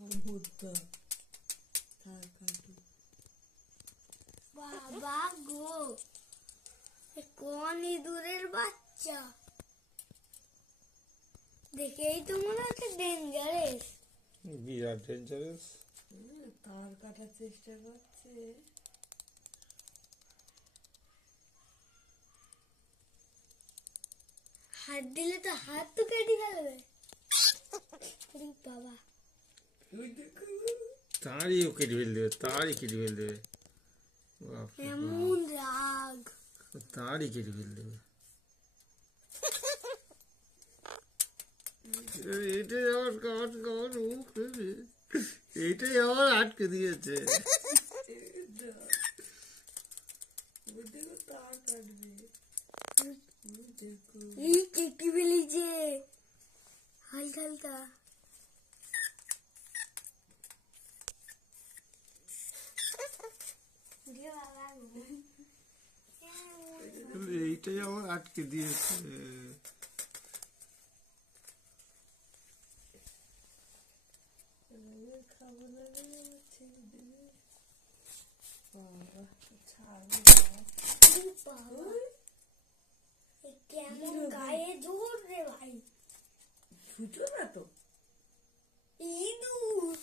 মুদ্রা তার কাটু বাবা গো, কোন ইঁদুরের বাচ্চা, দেখেই তো মনে হচ্ছে ডেঞ্জারাস। বিরাট ডেঞ্জারাস। তার কাটার চেষ্টা করছে। হাত দিলে তো হাত তো কেটে ফেলবে। বাবা তারই ও কেটে ফেল দেবে, তারই কেটে ফেল দেবে, এমন রাগ, তারই কেটে ফেল দেবে। এটাই আমার কান কান মুখ এইটাই আমার আটকে দিয়েছে। তার কাটবে, এই কেটে ফেলেছে হালকা হালকা। এইটাই আমার আটকে দিয়েছে। খাবো না ছেড়ে দেবে। বাবা ছাড়বে কেমন গায়ে জোর রে ভাই, ছুটো না তো। ইঁদুর